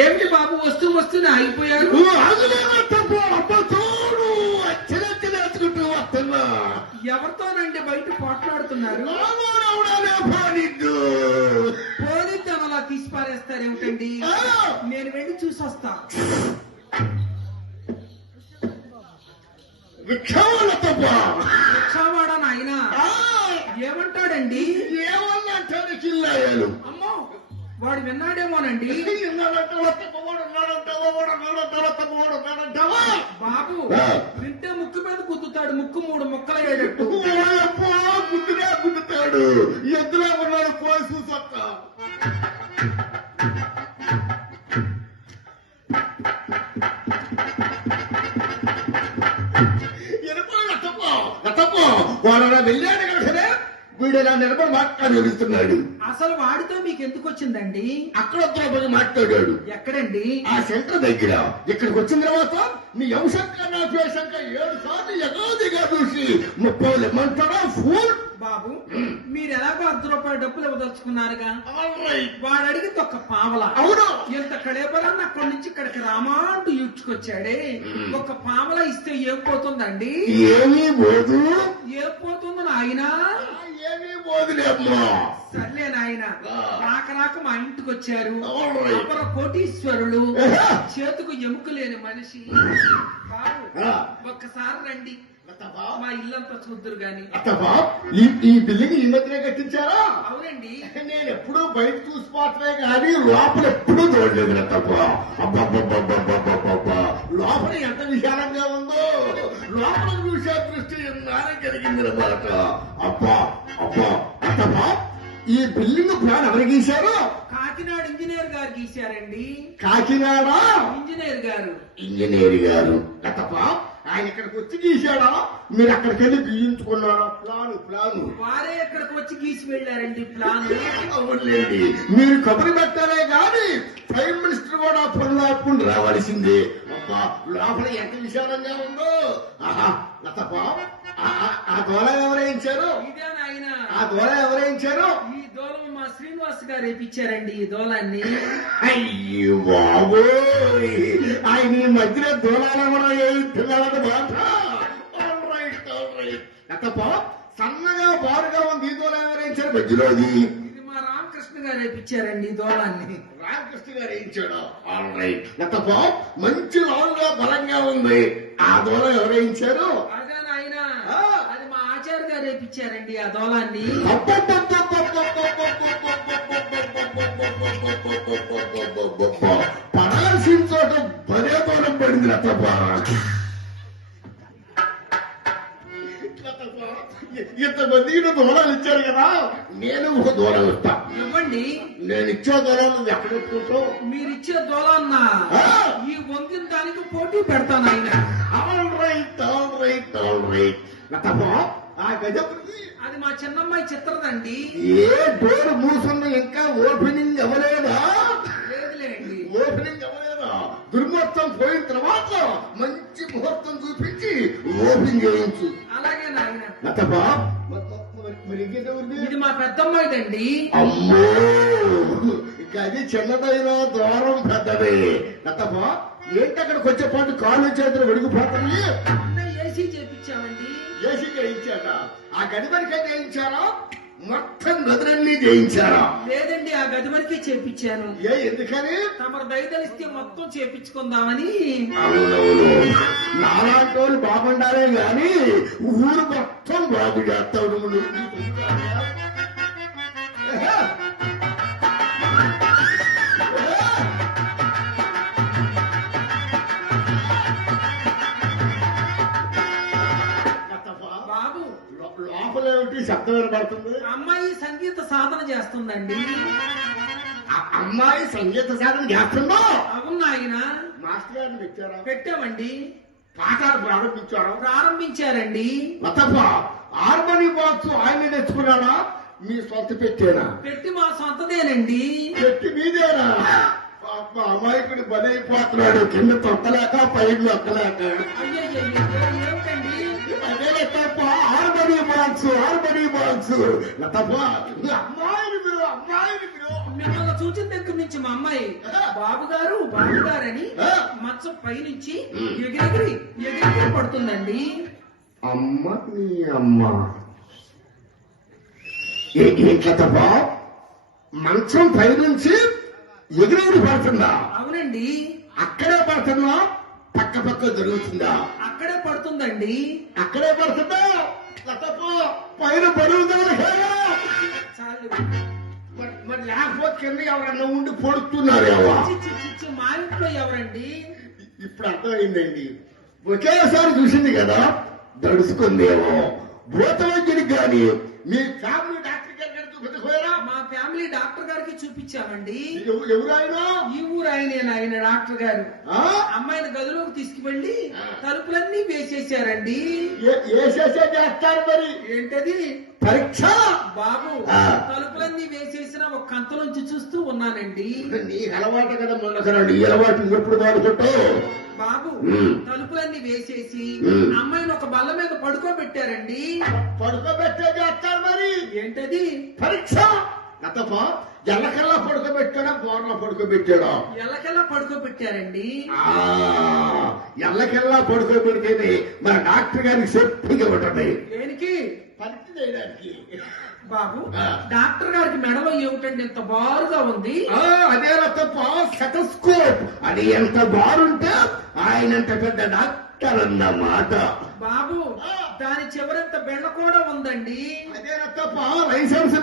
ఏమిటి బాబు వస్తూనే ఆగిపోయారు? వస్తున్నా. ఎవరితోనండి బయట పోట్లాడుతున్నారు? పోలీసు అలా తీసి పారేస్తారు ఏమిటండి? నేను వెళ్ళి చూసొస్తా. రిక్షావాడా నాయన? ఏమంటాడండి? ఏమన్నంటాడు చిల్లాయాలు. అమ్మో, వాడు విన్నాడేమోనండి. బాబు వింటే ముక్కు మీద గుద్దుతాడు, ముక్కు 3 ముక్కలు అయ్యేటట్టు. గుద్దుతాడు. ఎద్దులో ఉన్నాడు పోసు సొక్క. వాడు వెళ్ళాడు కదా సరే, వీడు ఇలా నిలబడి మాట్లాడుతున్నాడు. అసలు వాడితో మీకు ఎందుకు వచ్చిందండి? అక్కడ మాట్లాడాడు. ఎక్కడండి? ఆ సెంటర్ దగ్గర. ఇక్కడికి వచ్చిన తర్వాత నీ అంశంగా నా ద్వేషంగా 7 సార్లు ఎగాదిగా చూసి 30 ఇమ్మంటాడా ఫూల్. బాబు మీరు ఎలాగో 10 రూపాయల డబ్బులు ఇవ్వదలుచుకున్నారుగా, వాడు అడిగితే ఒక పావల. అవును. ఇంత కడేపరాన్ని అక్కడి నుంచి ఇక్కడికి రామా అంటూ ఈడ్చుకొచ్చాడే. ఒక పావల ఇస్తే ఏం పోతుందండి? ఏమీ పోదు. ఏం పోతుంది నాయన? ఏమీ పోదులేమ్మా. సర్లే నాయన, రాక మా ఇంటికి వచ్చారు. అపర కోటీశ్వరులు, చేతుకు ఎముక లేని మనిషి. బాబు ఒక్కసారి రండి, మా ఇల్లంతా చూద్దరు గాని. ఈ బిల్డింగ్ ఈ మధ్యనే కట్టించారా? అవునండి. నేను ఎప్పుడూ బయట చూసిపోవట్లే కానీ లోపల ఎప్పుడూ చూడలేదు తప్ప. లోపల ఎంత విశాలంగా ఉందో, లోపల చూసే దృష్టి ఎన్నారే కలిగింది అన్నమాట. అబ్బా ఈ బిల్డింగ్ ప్లాన్ ఎవరు గీశారు? కాకినాడ ఇంజనీర్ గారు గీశారండి. కాకినాడ ఇంజనీర్ గారు తప్ప ఆయన ఇక్కడికి వచ్చి గీశాడా? మీరు అక్కడికి వెళ్ళి గీయించుకున్నారా? ప్లాను వారే ఇక్కడికి వచ్చి గీసి వెళ్ళారండి ప్లాన్. అవునండి, మీరు కబురు పెట్టారే గాని ప్రైమ్ మినిస్టర్ కూడా పనులు ఆపుకుని రావాల్సిందే. లోపల ఎంత విశాలంగా ఉందో. లతప్ప ఆ దూరం ఎవరేయించారు? ఆ దూరం ఎవరేయించారు? ఈ దూరం మా శ్రీనివాస్ గారు వేపించారండి ఈ దూలాన్ని. అయ్యో బాబోయ్, ఆయన ఈ మధ్యలో దూరాలు కూడా వేయిస్తున్నారన్నమాట. లతప్ప సన్నగా బారుగా ఉంది. ఈ దూరం ఎవరేయించారు మధ్యలో? అది మా రామకృష్ణ గారు వేపించారండి ఈ దూలాన్ని. రామకృష్ణ గారు వేయించాడు. లతప్ప మంచి లావుగా బలంగా ఉంది. ఆ దూరం ఎవరేయించారు? అదే నాయన, అది మా ఆచార్య గారు వేపించారండి ఆ దూలాన్ని. పడాల్సిన చోట భలే దూరం పడింది లతప్ప. ఇంతమంది దూరాలు ఇచ్చారు కదా, నేను ఒక దూరం ఇస్తా. ఇవ్వండి. నేను ఇచ్చే దూరం నువ్వు ఎక్కడ పెట్టుకుంటావు? మీరు ఇచ్చే దూరాన్న ఈ వంగిన దానికి పోటీ పెడతాను ఆయన. లతప్ప ఆ గజం అది మా చిన్నమ్మాయి చిత్రదండి. ఏ డోర్ మూసుంది, ఇంకా ఓపెనింగ్ అవ్వలేదా? లేదులేండి, ఓపెనింగ్ అవ్వలేదా? దుర్ముహూర్తం పోయిన తర్వాత మంచి ముహూర్తం చూపించి ఓపెనింగ్ చేయించు. అలాగే నాయన. లతప్ప ఇది మా పెద్దమ్మాయిదండి. అమ్మో, అది చిన్నదైనా ద్వారం పెద్దదే. లతప్ప ఏంటి అక్కడికి వచ్చేపాటు కాళ్ళు చేతులు వెడిగిపోతాయి? ఏసీ చేయించామండి. ఏసీ చేయించాట. ఆ గది వరకే చేయించారా? మొత్తం గదులన్నీ చేయించారా? లేదండి, ఆ గది వరకే చేపించాను. ఎందుకని? తమరు దయదలిస్తే మొత్తం చేపించుకుందామని. అవునవును, నాలాంటి వాళ్ళు బాగుండాలే గాని ఊరు మొత్తం బాగు చేస్తావు నువ్వు. లోపలేమిటి శబ్దం వినబడుతుంది? అమ్మాయి సంగీత సాధన చేస్తుందండి. అమ్మాయి సంగీత సాధన చేస్తుందా? అవును ఆయన. మాస్టర్ గారిని పెట్టారా? పెట్టామండి. పాఠాలు ప్రారంభించారండి. లతప్ప హార్మోని బాక్స్ ఆయన తెచ్చుకున్నాడా? మీ సొంత పెట్టేనా? పెట్టి మా సొంతదేనండి. పెట్టి మీదేనా? అమాయకుడు బలైపోతున్నాడు, కింద తొక్కలేక పైకి ఎక్కలేక. ఏమిటండి? అదే లతప్ప హార్మోని బాక్స్. లతప్ప అమ్మాయిని మీరు మిమ్మల్ని చూసిన దగ్గర నుంచి మా అమ్మాయి బాబు గారు అని మచ్చ పైనుంచి ఎగిరెగిరి పడుతుందండి. అమ్మ నీ అమ్మ ఏంటబ్బా, మంచం పైనుంచి ఎగిరెగిరి పడుతుందా? అవునండి. అక్కడే పడుతుందా? పక్క పక్క జరుగుతుందా? అక్కడే పడుతుందండి. అక్కడే పడుతుందా? పైన పడుతుంది చాలు. మరి లేకపోతే కింద ఎవరన్నా ఉండి పొడుతున్నారు. మా ఇంట్లో ఎవరండి? ఇప్పుడు అర్థమైందండి. ఒకేసారి చూసింది కదా, దడుచుకుందేమో. భూతవైద్యుడికి కానీ మీ ఫ్యామిలీ డాక్టర్ గారి చూపించకపోయారా? మా ఫ్యామిలీ డాక్టర్ గారికి చూపించామండి. ఎవరు ఆయన? ఈ ఊరు ఆయన డాక్టర్ గారు. అమ్మాయిని గదిలోకి తీసుకువెళ్ళి తలుపులన్నీ వేసేసారండి. వేసేసే చేస్తారు మరి. ఏంటది? పరీక్ష. బాబు తలుపులన్నీ వేసేసిన ఒక కంతలోంచి చూస్తూ ఉన్నానండి. నీ అలవాటు కదా మొన్నకరండి. ఈ అలవాటు ఎప్పుడు వాడుకుంటావు? బాబు తలుపులన్నీ వేసేసి అమ్మాయిని ఒక బల్ల మీద పడుకోబెట్టారండి. పడుకోబెట్టే చేస్తారు మరి. ఏంటది? పరీక్ష. గతప ఎల్లకల్లా పడుకోబెట్టాడా, బోర్లా పడుకోబెట్టాడా? ఎల్లకెల్లా పడుకోబెట్టారండి. ఎల్లకెల్లా పడుకోబెడితేనే మన డాక్టర్ గారికి సేఫ్టీగా ఉంటుంది. దేనికి? పరీక్ష చేయడానికి. బాబు డాక్టర్ గారికి మెడలో ఏమిటండి ఇంత బారుగా ఉంది? అదే తప్ప స్టెతస్కోప్. అది ఎంత బారుంటే ఆయన ఎంత పెద్ద డాక్టర్ అన్నమాట. బాబు దాని చివరంత బెండ కూడా ఉందండి. అదే తప్ప లైసెన్స్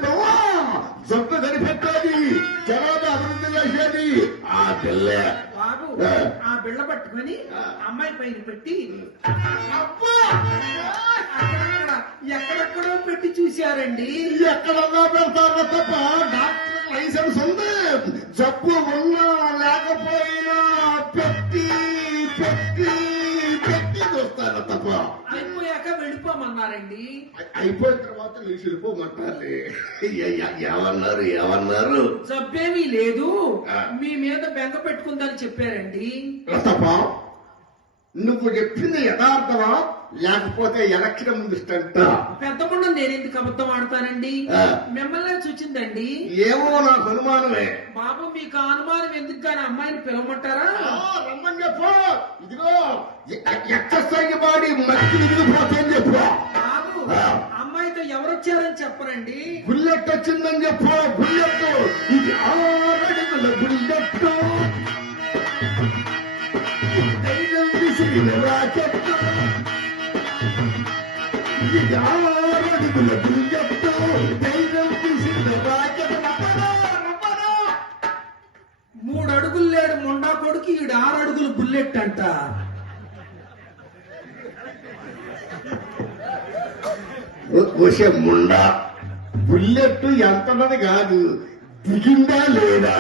జబ్బు కనిపెట్టేది, జనాలు అభివృద్ధి చేసేది ఆ పిల్ల. బాబు ఆ బిళ్ళ పట్టుకొని అమ్మాయి పైన పెట్టి ఎక్కడెక్కడో పెట్టి చూశారండి. ఎక్కడన్నా పెడతారు తప్ప డాక్టర్ లైసెన్స్ ఉంది. జబ్బు ఉన్నా లేకపోయినా పెట్టి పెట్టి పెట్టి చూస్తారు తప్ప. అయిపోయాక వెళ్ళిపోమన్నారండి. అయిపోయిన తర్వాత లేచి వెళ్ళిపోమంటారు. ఏమన్నారు? జబ్బేమీ లేదు, మీ మీద బెంగ పెట్టుకుందని చెప్పారండి. తప్ప నువ్వు చెప్పింది యథార్థమా లేకపోతే ఎలక్షన్ ముందు ఇష్టంట? పెద్ద ముండం నేను ఎందుకు అబద్ధం ఆడతానండి? మిమ్మల్ని చూచిందండి. ఏమో నాకు అనుమానమే. బాబు మీకు అనుమానం ఎందుకు కానీ అమ్మాయిని పిలవమంటారా? రమ్మని చెప్పు. ఇదిగో ఎక్సర్సైజ్ బాడీ మట్టి విరిగిపోతాయని చెప్పు. బాబు అమ్మాయితో ఎవరొచ్చారని చెప్పరండి. బుల్లెట్ వచ్చిందని చెప్పు. బుల్లెట్ ఇది 6 అడుగుల బుల్లెట్. ధైర్యం విసిరిన రాకెట్. ఇది 6 అడుగుల బుల్లెట్. ధైర్యం విసిరిన రాకెట్. 3 అడుగులు లేడు మొండా కొడుకు, ఈడు 6 అడుగులు బుల్లెట్ అంట. వచ్చే ముండా బుల్లెట్ ఎంతన్నది కాదు, దిగిందా లేదా?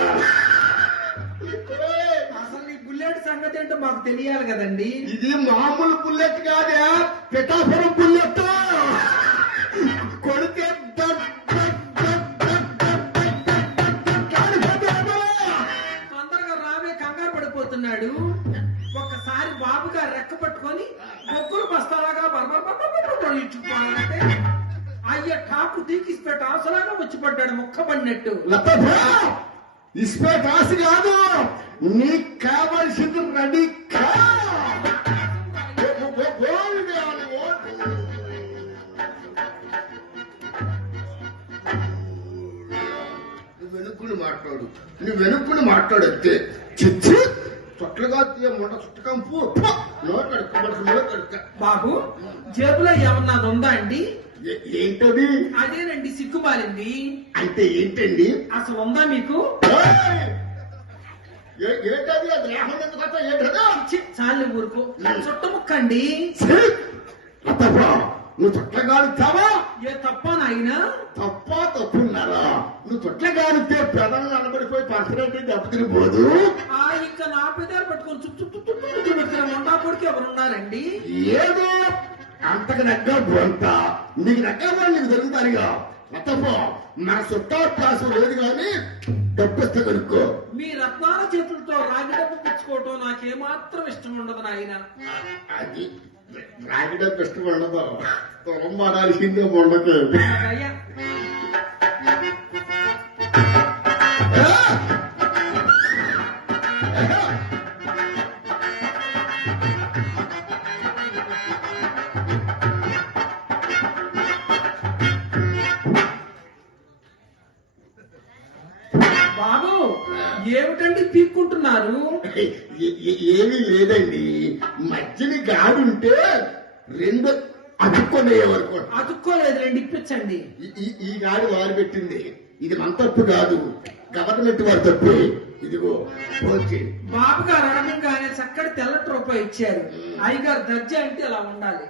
అసలు ఈ బుల్లెట్ సంగతి ఏంటో మాకు తెలియాలి కదండి. ఇది మామూలు బుల్లెట్ కాదా, పిఠాపురం బుల్లెట్. కొడితే తొందరగా రావే, కంగారు పడిపోతున్నాడు. ఒక్కసారి బాబు గారు రెక్క పట్టుకొని బొక్కులు బస్తాలాగా ఇచ్చుకోవాలంటే అయ్య టాకు తీకిసిపెట్ట ఆసలాగా వచ్చి పడ్డాడు మొక్క పడినట్టు. ఇస్పేట్ ఆశ కాదు, నీకు కావాల్సింది రెడీ కా. నువ్వు వెనుక్కుని మాట్లాడొస్తే చిచ్చి చొట్లుగా మొండ చుట్టకంపు బాబు జేబులో ఏమన్నది ఉందా అండి? ఏంటది? అదేనండి సిగ్గుమాలింది. అంటే ఏంటండి? అసలు ఉందా మీకు? ఏంటది? అది లేకుండా ఏంటది? చాలు ఊరుకో, చుట్టముక్కండి. నువ్వు చుట్టగాలుతావా? ఏ తప్ప నాయన? తప్ప తప్పున్నారా? నువ్వు చుట్టగాలితే పెదలు నిలబడిపోయి పర్సనెంట్ దెబ్బతినిపోదు. ఇంకా నా పెదాలు పట్టుకొని చుట్టూ పెట్టిన మొండా కొడుకు ఎవరున్నారండి? ఏదో అంతకు దగ్గర బొంత నీకు దగ్గర నీకు దొరుకుతారుగా. తప్ప మన చుట్టా క్లాసు లేదు కానీ డబ్బిస్తే కనుక్కో. మీ రత్నాల చేతులతో రాగి డబ్బు పుచ్చుకోవటం నాకేమాత్రం ఇష్టం ఉండదు నాయన. అది రాగి డబ్బు ఇష్టం ఉండదు, తొలం పడాల్సిందే ఉండదు. అయ్యా ఏమిటండి పీక్కుంటున్నారు? ఏమీ లేదండి, మధ్యని గాడుంటే రెండు అతుక్కునే వరకు. అతుక్కోలేదులేండి, ఇప్పించండి. ఈ గాడి వారు పెట్టింది, ఇది మన తప్పు కాదు, గవర్నమెంట్ వారి తప్పే. ఇదిగో ఓకే. బాబు గారు అడగంగానే చక్కటి తెల్లటి రూపాయి ఇచ్చారు. అయ్యగారు దర్జా అంటే అలా ఉండాలి.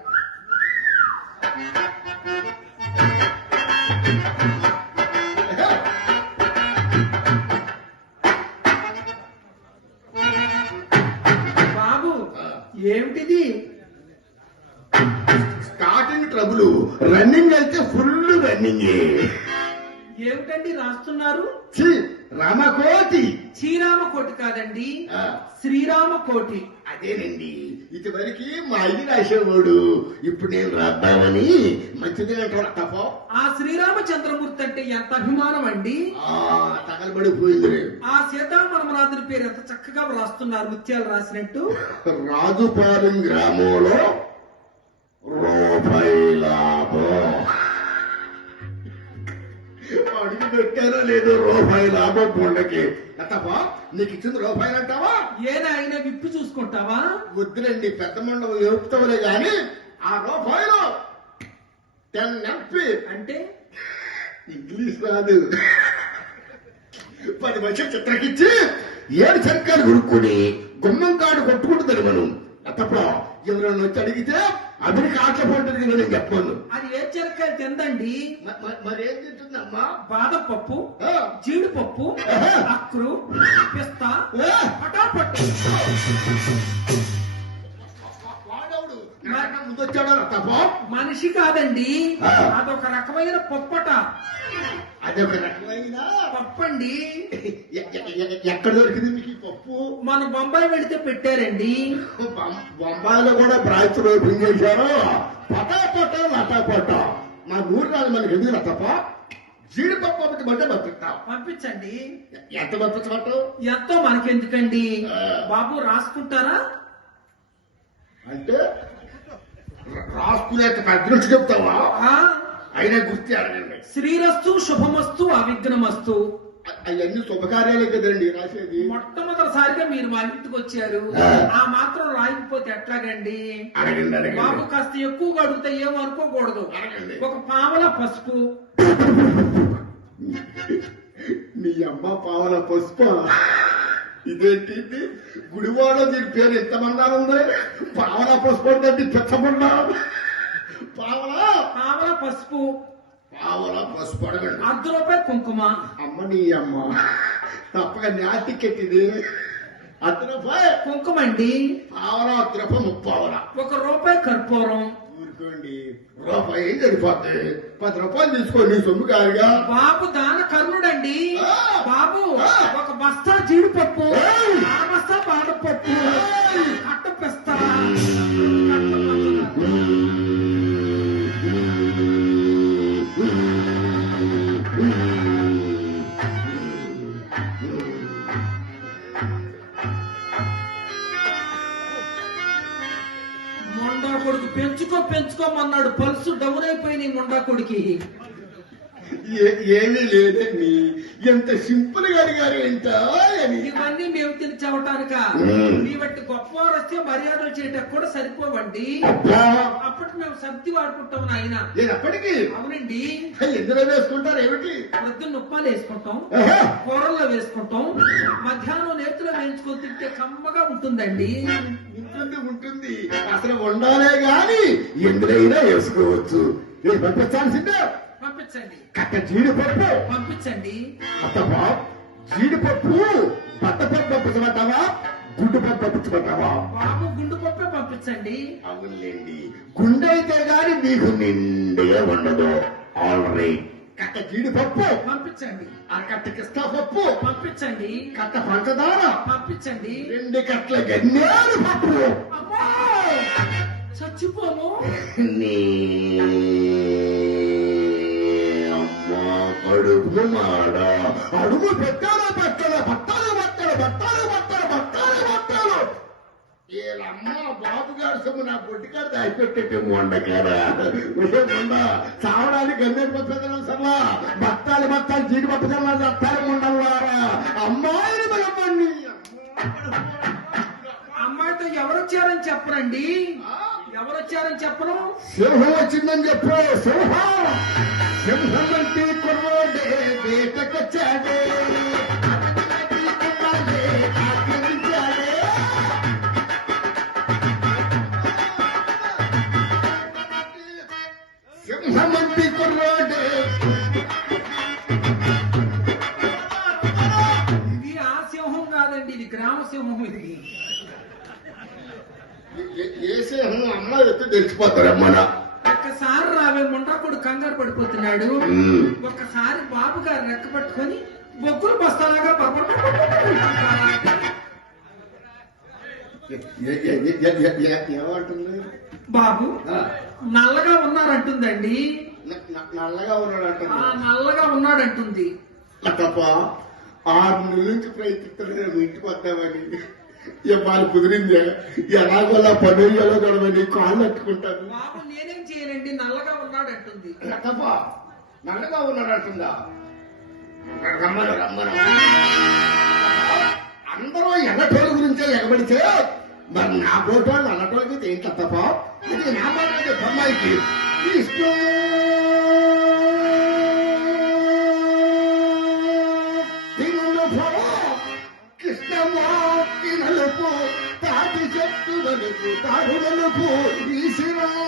బాబు ఏమిటిది? స్టార్టింగ్ ట్రబుల్, రన్నింగ్ అయితే ఫుల్ రన్నింగ్. ఏమిటండి రాస్తున్నారు? రామకోటి. శ్రీరామకోటి కాదండి, శ్రీరామకోటి. అదేనండి, ఇదివరకు మా ఇది రాసేవాడు, ఇప్పుడు నేను రాద్దామని మంచిది అంటాడు తప్ప. ఆ శ్రీరామచంద్రమూర్తి అంటే ఎంత అభిమానం అండి. తగలబడిపోయింది. ఆ సీతారామరాజుని పేరు ఎంత చక్కగా రాస్తున్నారు, ముత్యాలు రాసినట్టు. రాజుపాలెం గ్రామంలో రూపాయి లాభం. అడుగు పెట్టారో లేదో రూపాయి లాభం కొండకి. తప్ప నీకు ఇచ్చింది రూపాయలు అంటావా? ఏదైనా విప్పి చూసుకుంటావా? వద్దులండి, పెద్ద మండలం ఏపుతావులే గాని ఆ రూపాయలు 10 ఎంపీ అంటే ఇంగ్లీష్ రాదు. 10 మంచి చిత్రకిచ్చి 7 చరకాలు కొనుక్కుని గుమ్మం కాడు కొట్టుకుంటుంది మనం. తప్ప ఎవరైనా వచ్చి అడిగితే అమెరికా ఆటల పండుగ నేను చెప్పాను. అది ఏ చెరకాయలు తిందండి. మరేం తింటుందమ్మా? బాదపప్పు, జీడిపప్పు, అక్రు, పిస్తా, పటాపట్టు. వాడవుడు ముందు వచ్చాడు తప్ప మనిషి కాదండి, అదొక రకమైన పప్పట. అదొక రకమైన పప్పండి. ఎక్కడ దొరికింది మీకు ఈ పప్పు? మన బొంబాయి వెళితే పెట్టారండి. బొంబాయిలో కూడా బ్రాంచ్ ఓపెన్ చేశారు. పటాపట లటాపట. మా ఊరు రాదు మనకి ఎందుకు తప్ప. జీడిపప్పు పంపించమంటే పంపిస్తాం. పంపించండి. ఎంత పంపించమంట? ఎంతో మనకెందుకండి బాబు, రాసుకుంటారా? అంటే రాసుకునే అదృష్టి చెప్తావా? అయినా గుర్తి అడగండి. శ్రీరస్తు శుభమస్తు అవిఘ్నమస్తు. అవన్నీ శుభకార్యాలే కదండి రాసేది. మొట్టమొదటిసారిగా మీరు మా ఇంటికి వచ్చారు, ఆ మాత్రం రాయకపోతే ఎట్లాగండి? అడగండి. బాబు కాస్త ఎక్కువగా అడిగితే ఏమనుకోకూడదు. ఒక పావల పసుపు. మీ అమ్మ పావల పసుపు? ఇదేంటి గుడివాడ, దీని పేరు ఎంతమంది ఉంది? పావల పసుపు అంటే పెచ్చమన్నా. పావల పసుపు. పావల పసుపు అడగండి. ₹1 కుంకుమ. అమ్మ నీ అమ్మ, తప్పక న్యాటికెట్ ఇది. ₹1 కుంకుమ అండి. పావల ₹1 ముప్పావల. ₹1 కర్పూరం. ఊరుకోండి, రూపాయి ఏం సరిపోద్ది? ₹10 తీసుకోండి, సొమ్ము కాదుగా. బాబు దాన కర్ణుడండి. బాబు ఒక బస్తా జీడిపప్పు, ఆ బస్తా బాదపప్పు, కట్ట పిస్తా. మొండా కొడుకు పెంచుకోమన్నాడు, పల్సు డౌన్ అయిపోయినాయి మొండా కొడుకి. ఏమీ లేదండి, ఎంత సింపుల్ గా అడిగారు ఎంత. ఇవన్నీ మేము తెలిచవటానిక మీ బట్టి గొప్పవారు వస్తే మర్యాదలు చేయటం కూడా సరిపోవండి. అప్పటికి మేము సర్ది వాడుకుంటాం నాయన. అప్పటికి? అవునండి. ఎందులో వేసుకుంటారు? ఏమిటి? ప్రొద్దున్న ఉప్మాలు వేసుకుంటాం, కూరల్లో వేసుకుంటాం, మధ్యాహ్నం నేతిలో వేయించుకొని తింటే కమ్మగా ఉంటుందండి. ఉంటుంది. అసలు వండాలే గాని ఎందులైనా వేసుకోవచ్చు. పంపించాల్సిందే. పంపించండి. కట్ట జీడిపప్పు పంపించండి. అత్తవా, జీడిపప్పు బట్టపప్పు పంపించమంటావా, గుడ్డు పప్పు పంపించమంటావా? బాబు గుండు పప్పే పంపించండి. అవునులేండి, గుండె అయితే గాని మీకు నిండుగా ఉండదు. ఆల్ రైట్, కట్ట జీడిపప్పు పంపించండి. ఆ కట్ట కిస్తా పప్పు పంపించండి. కట్ట పంచదార పంపించండి. 2 కట్ల గన్నేరు పప్పు. అమ్మో, చచ్చిపోము. అడుగు మాడ అడుగు పెట్టాలో బట్టలు బట్టలు బట్టలు బట్టలు బట్టలు బట్టలు బట్టలు. వీళ్ళమ్మ బాబు గారు సొమ్ము నా పొట్టికారు దాచిపెట్టేమో వండకారా ఉండ చావడానికి గంగేరు పచ్చదనం సర్లా బత్తాలు జీడి పచ్చదనం చట్టాలు ఉండల్లారా అమ్మాయిని బలపండి అమ్మాయితో ఎవరొచ్చారని చెప్పరండి, ఎవరొచ్చారని చెప్పరు. సింహం వచ్చిందని చెప్పు. సింహం అంటే కుర్రోడే వేటకొచ్చాడే సింహమంతి కుర్రోడే. ఇది ఆ సింహం కాదండి, ఇది గ్రామ సింహం. ఇది ఏ సింహం అమ్మ ఎత్తు తెలిసిపోతారమ్మా. ఒక్కసారి రావే ముండ్రకుడు కంగారు పడిపోతున్నాడు. ఒక్కసారి బాబు గారు రెక్క పట్టుకొని బొగ్గులు బస్తాలాగా ఏమంటుంది బాబు నల్లగా ఉన్నారంటుందండి. నల్లగా ఉన్నాడంట. నల్లగా ఉన్నాడంటుంది. తప్ప 6 నెలల నుంచి ప్రయత్నిస్తున్నాను మీ ఇంటికి వద్దామని. ఇవాళ కుదిరిందే ఎలాగోలా పనుల్లో గడవని కాళ్ళు అట్టుకుంటాను. బాబు నేనేం చేయనండి, నల్లగా ఉన్నాడంటుంది. తప్ప నల్లగా ఉన్నాడంటుందా? రమ్మను రమ్మను. అందరూ ఎల్లటోళ్ళ గురించే ఎగబడితే మరి నా పోటో నల్లటోళ్ళకి ఏంటి తప్ప? ఇది నా మాట అమ్మాయికి ఇష్టం. కృష్ణమాకి నలుపు తాటి చెట్టు నలుపు తాడు నలుపు ఈశ్వరాజు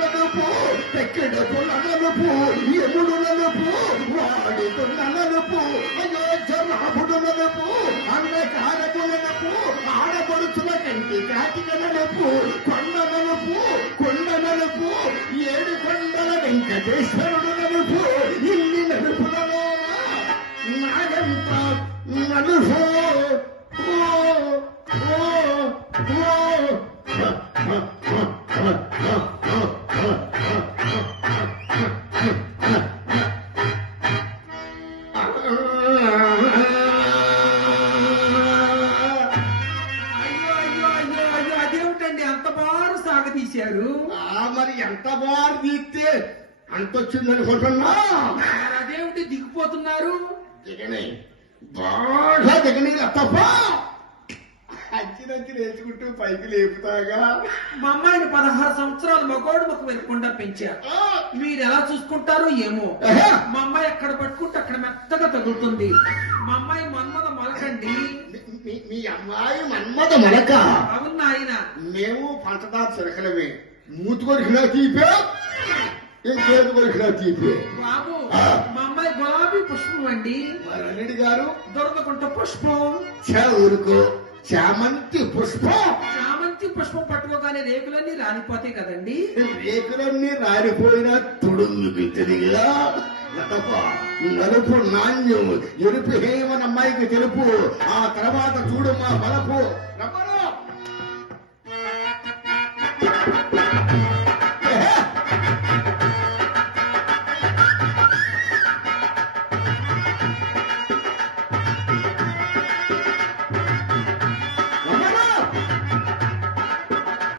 నలుపు తెక్కెడ పొల నలుపు యముడు నలుపు వాడుతున్న నలుపు అయోధ్య రాముడు నలుపు అంధకారపు నలుపు ఆడపడుచుల కంటి కాటిక నలుపు కొండ నలుపు 7 కొండల వెంకటేశ్వరుడు నలుపు. ఇన్ని నలుపులలో నాగంత నలుపు. అదేమిటండి అంత బారు సాగతీశారు? మరి ఎంత బారు తీస్తే అంతొచ్చిందనుకుంటున్నా. అదేమిటి దిగిపోతున్నారు? దిగని బాగా దిగని తప్ప అంచి నేర్చుకుంటూ పైకి లేపుతాగా. మా అమ్మాయిని 16 సంవత్సరాలు మగోడు ముఖం వెతుకుండా పెంచారు. మీరు ఎలా చూసుకుంటారో ఏమో. మా అమ్మాయి ఎక్కడ పట్టుకుంటే అక్కడ మెత్తగా తగులుతుంది. మా అమ్మాయి మన్మద మలకండి. మీ అమ్మాయి మన్మద మలక? అవునా ఆయన? మేము పంచదార చిరకలవి. మూతి కొరికినా తీపే, ఇంకేది కొరికినా తీపే. బాబు మా అమ్మాయి గులాబీ పుష్పం అండి. అల్లుడి గారు దొరకకుంట పుష్పం. ఊరుకో, చామంతి పుష్పం. చామంతి పుష్పం పట్టుకోగానే రేకులన్నీ రాలిపోతాయి కదండి. రేకులన్నీ రాలిపోయినా తుడుందుకు తిరిగిలా. నలుపు నాణ్యం, ఎరుపు హేమన్ అమ్మాయికి తెలుపు. ఆ తర్వాత చూడు మా బలపు.